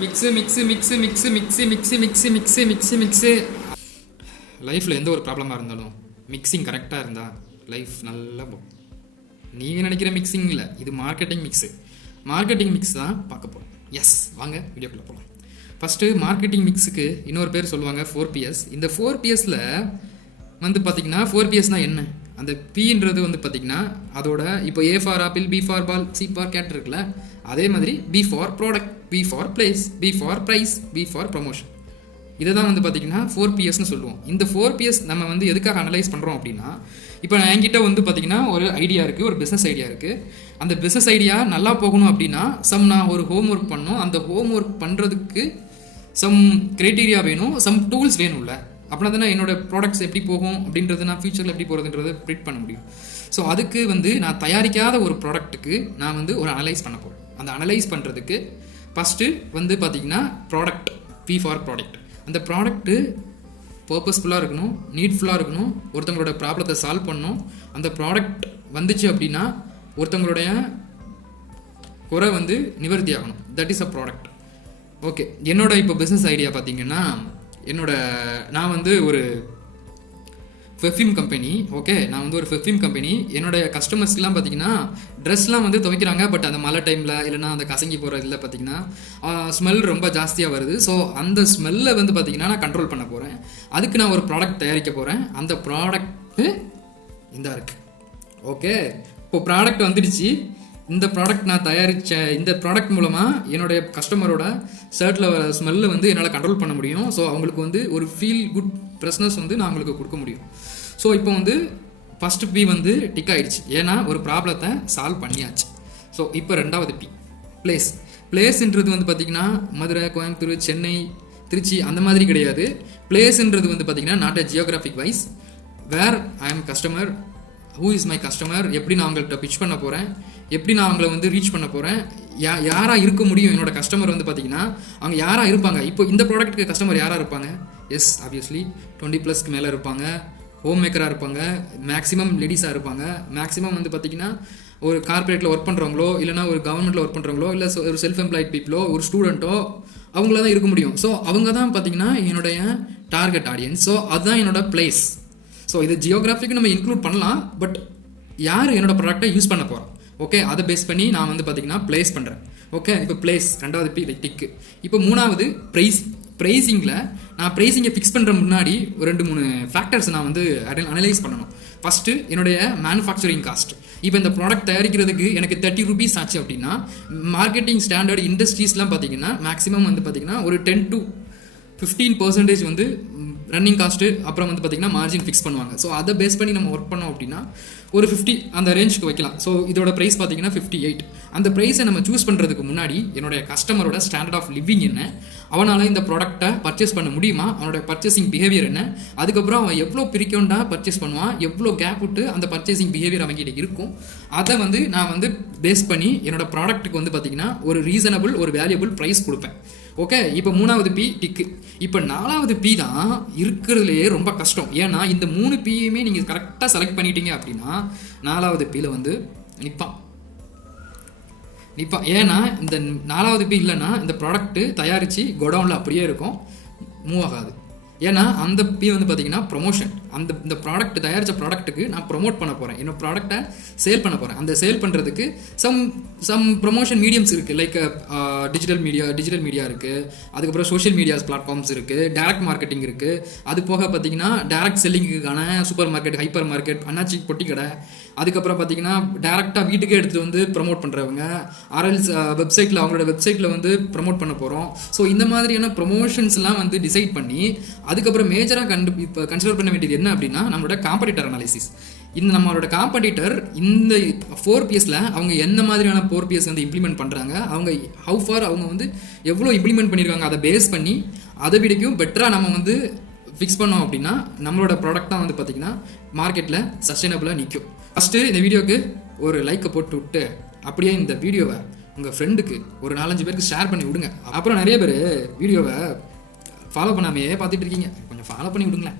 Mix லைஃப்பில் எந்த ஒரு ப்ராப்ளமாக இருந்தாலும் மிக்சிங் கரெக்டாக இருந்தால் லைஃப் நல்லா போகும். நீங்கள் நினைக்கிற மிக்சிங் இல்லை, இது மார்க்கெட்டிங் மிக்ஸ் தான் பார்க்க போகிறோம். எஸ், வாங்க வீடியோக்குள்ளே போகலாம். ஃபஸ்ட்டு மார்க்கெட்டிங் மிக்ஸுக்கு இன்னொரு பேர் சொல்லுவாங்க 4PS. இந்த 4PSல வந்து பார்த்திங்கன்னா 4PSனால் என்ன? அந்த பீன்றது வந்து பார்த்திங்கன்னா அதோட இப்போ A for apple, B for ball, C for cat இருக்குல்ல, அதே மாதிரி B for product, B for place, B for price, B for promotion. இதை தான் வந்து பார்த்திங்கன்னா 4PSன்னு சொல்லுவோம். இந்த 4PS நம்ம வந்து எதுக்காக அனலைஸ் பண்ணுறோம் அப்படின்னா, இப்போ என்கிட்ட வந்து பார்த்திங்கன்னா ஒரு ஐடியா இருக்குது, ஒரு பிஸ்னஸ் ஐடியா இருக்குது. அந்த பிஸ்னஸ் ஐடியா நல்லா போகணும் அப்படின்னா நான் ஒரு ஹோம் ஒர்க் பண்ணணும். அந்த ஹோம் ஒர்க் பண்ணுறதுக்கு சம் க்ரைட்டீரியா வேணும், சம் டூல்ஸ் வேணும்ல. அப்படின்னா தானே என்னோடய ப்ராடக்ட்ஸ் எப்படி போகும் அப்படின்றது, நான் ஃபியூச்சரில் எப்படி போகிறதுன்றதை ப்ரிடிக்ட் பண்ண முடியும். ஸோ அதுக்கு வந்து நான் தயாரிக்காத ஒரு ப்ராடக்ட்டுக்கு நான் வந்து ஒரு அனலைஸ் பண்ண போகிறேன். அந்த அனலைஸ் பண்ணுறதுக்கு ஃபஸ்ட்டு வந்து பார்த்திங்கன்னா ப்ராடக்ட், P ஃபார் ப்ராடக்ட். அந்த ப்ராடக்ட்டு பர்பஸ்ஃபுல்லாக இருக்கணும், நீட்ஃபுல்லாக இருக்கணும், ஒருத்தவங்களோட ப்ராப்ளத்தை சால்வ் பண்ணணும். அந்த ப்ராடக்ட் வந்துச்சு அப்படின்னா ஒருத்தவங்களுடைய குறை வந்து நிவர்த்தி ஆகணும். That is a product. Okay, என்னோட இப்போ பிஸ்னஸ் ஐடியா பார்த்திங்கன்னா, நான் வந்து ஒரு பெர்ஃப்யூம் கம்பெனி. ஓகே, நான் வந்து ஒரு பெர்ஃப்யூம் கம்பெனி. என்னோடய கஸ்டமர்ஸ்லாம் பார்த்திங்கன்னா ட்ரெஸ்லாம் வந்து துவைக்கிறாங்க. பட் அந்த மழை டைமில் இல்லைனா அந்த கசங்கி போகிற இதில் பார்த்திங்கன்னா ஸ்மெல் ரொம்ப ஜாஸ்தியாக வருது. ஸோ அந்த ஸ்மெல்லை வந்து பார்த்திங்கன்னா நான் கண்ட்ரோல் பண்ண போகிறேன். அதுக்கு நான் ஒரு ப்ராடக்ட் தயாரிக்க போகிறேன். அந்த ப்ராடக்ட்டு இந்த இருக்குது. ஓகே, இப்போ ப்ராடக்ட் வந்துடுச்சு. இந்த ப்ராடக்ட் நான் தயாரித்த இந்த ப்ராடக்ட் மூலமாக என்னுடைய கஸ்டமரோட ஷர்ட்டில் வர ஸ்மெல்லை வந்து என்னால் கண்ட்ரோல் பண்ண முடியும். ஸோ அவங்களுக்கு வந்து ஒரு ஃபீல் குட் ஃப்ரெஷ்னஸ் வந்து நான் அவங்களுக்கு கொடுக்க முடியும். ஸோ இப்போ வந்து ஃபஸ்ட்டு P வந்து டிக் ஆகிடுச்சு, ஏன்னா ஒரு ப்ராப்ளத்தை சால்வ் பண்ணியாச்சு. ஸோ இப்போ ரெண்டாவது P, பிளேஸ்ன்றது வந்து பார்த்திங்கன்னா மதுரை, கோயம்புத்தூர், சென்னை, திருச்சி அந்த மாதிரி கிடையாது. பிளேஸ்ன்றது வந்து பார்த்திங்கன்னா நாட் அ ஜியோகிராஃபிக் வைஸ். வேர் ஐ ஆம் customer, who is my customer, எப்படி நான் அவங்கள்ட்ட பிச் பண்ண போகிறேன், எப்படி நான் அவங்கள வந்து ரீச் பண்ண போகிறேன், யாராக இருக்க முடியும் என்னோட கஸ்டமர் வந்து பார்த்திங்கன்னா அவங்க யாராக இருப்பாங்க. இப்போ இந்த ப்ராடக்ட்டுக்கு கஸ்டமர் யாராக இருப்பாங்க? எஸ், ஆப்வியஸ்லி 20+ மேலே இருப்பாங்க, ஹோம் மேக்கராக இருப்பாங்க, மேக்ஸிமம் லேடிஸாக இருப்பாங்க. மேக்ஸிமம் வந்து பார்த்திங்கன்னா ஒரு கார்பரேட்டில் ஒர்க் பண்ணுறவங்களோ, இல்லைனா ஒரு கவர்மெண்ட்டில் ஒர்க் பண்ணுறவங்களோ, இல்லை ஒரு செல்ஃப் எம்ப்ளாய்ட் பீப்புளோ, ஒரு ஸ்டூடெண்ட்டோ, அவங்கள தான் இருக்க முடியும். ஸோ அவங்க தான் பார்த்திங்கன்னா என்னுடைய டார்கெட் ஆடியன்ஸ். ஸோ அதுதான் என்னோட பிளேஸ். ஸோ இது ஜியோகிராஃபிக்கு நம்ம இன்க்ளூட் பண்ணலாம், பட் யார் என்னோட ப்ராடக்டை யூஸ் பண்ண போகிறோம். ஓகே, அதை பேஸ் பண்ணி நான் வந்து பார்த்திங்கன்னா ப்ளேஸ் பண்ணுறேன். ஓகே, இப்போ ப்ளேஸ் ரெண்டாவது P டிக்கு. இப்போ மூணாவது ப்ரைஸிங்கில் நான் ப்ரைஸிங்கை ஃபிக்ஸ் பண்ணுற முன்னாடி ஒரு 2-3 ஃபேக்டர்ஸ் நான் வந்து அனலைஸ் பண்ணணும். ஃபஸ்ட்டு என்னுடைய மேனுஃபேக்சரிங் காஸ்ட். இப்போ இந்த ப்ராடக்ட் தயாரிக்கிறதுக்கு எனக்கு 30 ரூபீஸ் ஆச்சு அப்படின்னா, மார்க்கெட்டிங் ஸ்டாண்டர்ட் இண்டஸ்ட்ரீஸ்லாம் பார்த்திங்கன்னா மேக்ஸிமம் வந்து பார்த்திங்கன்னா ஒரு 10 to 15% வந்து ரன்னிங் காஸ்ட்டு, அப்புறம் வந்து பார்த்திங்கன்னா மார்ஜின் ஃபிக்ஸ் பண்ணுவாங்க. ஸோ அதை பேஸ் பண்ணி நம்ம ஒர்க் பண்ணோம் அப்படின்னா ஒரு 50 அந்த ரேஞ்சுக்கு வைக்கலாம். ஸோ இதோட ப்ரைஸ் பார்த்திங்கன்னா 58. அந்த ப்ரைஸை நம்ம சூஸ் பண்ணுறதுக்கு முன்னாடி என்னுடைய கஸ்டமரோட ஸ்டாண்டர்ட் ஆஃப் லிவிங் என்ன, அவனால் இந்த ப்ராடக்ட்டை பர்ச்சேஸ் பண்ண முடியுமா, அவனோட பர்ச்சேசிங் பிஹேவியர் என்ன, அதுக்கப்புறம் அவன் எவ்வளோ பிரிக்கொண்டா பர்ச்சேஸ் பண்ணுவான், எவ்வளோ கேப் விட்டு அந்த பர்ச்சேசிங் பிஹேவியர் அவங்ககிட்ட இருக்கும், அதை வந்து நான் வந்து பேஸ் பண்ணி என்னோட ப்ராடக்ட்டுக்கு வந்து பார்த்திங்கன்னா ஒரு ரீசனபிள், ஒரு வேல்யூபிள் ப்ரைஸ் கொடுப்பேன். ஓகே, இப்போ மூணாவது P டிக்கு. இப்போ நாலாவது P தான் இருக்கிறதுலையே ரொம்ப கஷ்டம். ஏன்னா இந்த 3 Pயுமே நீங்கள் கரெக்டாக செலக்ட் பண்ணிட்டீங்க அப்படின்னா நாலாவது Pயில் வந்து நிற்பான். ஏன்னா இந்த நாலாவது P இல்லைன்னா இந்த ப்ராடக்ட்டு தயாரித்து கோடவுனில் அப்படியே இருக்கும், மூவ் ஆகாது. ஏன்னா அந்த P வந்து பார்த்திங்கன்னா ப்ரொமோஷன். இந்த ப்ராடக்ட் தயாரித்த ப்ராடக்ட்டுக்கு நான் ப்ரொமோட் பண்ண போகிறேன், என்னோட ப்ராடக்டை சேல் பண்ண போகிறேன். அந்த சேல் பண்ணுறதுக்கு சம் ப்ரொமோஷன் மீடியம்ஸ் இருக்குது. லைக் டிஜிட்டல் மீடியா இருக்குது, அதுக்கப்புறம் சோஷியல் மீடியாஸ் பிளாட்ஃபார்ம்ஸ் இருக்குது, டைரக்ட் மார்க்கெட்டிங் இருக்குது. அது போக பார்த்திங்கன்னா டைரக்ட் செல்லிங்குக்கான சூப்பர் மார்க்கெட், ஹைப்பர் மார்க்கெட், அண்ணாச்சி பொட்டி கடை, அதுக்கப்புறம் பார்த்திங்கன்னா டேரெக்டாக வீட்டுக்கே எடுத்துகிட்டு வந்து ப்ரமோட் பண்ணுறவங்க, ஆர்எல்ஸ் வெப்சைட்டில் அவங்களோட வெப்சைட்டில் வந்து ப்ரமோட் பண்ண போகிறோம். ஸோ இந்த மாதிரியான ப்ரொமோஷன்ஸ்லாம் வந்து டிசைட் பண்ணி அதுக்கப்புறம் மேஜராக இப்போ கன்சிடர் பண்ண வேண்டியது என்ன அப்படின்னா நம்மளோட காம்படிட்டர் அனாலிசிஸ். இந்த நம்மளோட காம்படிட்டர் இந்த 4PSல அவங்க என்ன மாதிரியான 4PS வந்து இம்ப்ளிமெண்ட் பண்ணுறாங்க, அவங்க ஹவு ஃபார் அவங்க வந்து எவ்வளோ இம்ப்ளிமெண்ட் பண்ணியிருக்காங்க, அதை பேஸ் பண்ணி அதை விடைக்கும் பெட்டராக நம்ம வந்து ஃபிக்ஸ் பண்ணோம் அப்படின்னா நம்மளோட ப்ராடக்ட் தான் வந்து பார்த்திங்கன்னா மார்க்கெட்டில் சஸ்டைனபிளாக நிற்கும். ஃபஸ்ட்டு இந்த வீடியோவுக்கு ஒரு லைக்கை போட்டு விட்டு அப்படியே இந்த வீடியோவை உங்கள் ஃப்ரெண்டுக்கு ஒரு 4-5 பேருக்கு ஷேர் பண்ணி விடுங்க. அப்புறம் நிறைய பேர் வீடியோவை ஃபாலோ பண்ணாமையே பார்த்துட்டு இருக்கீங்க, கொஞ்சம் ஃபாலோ பண்ணி விடுங்களேன்.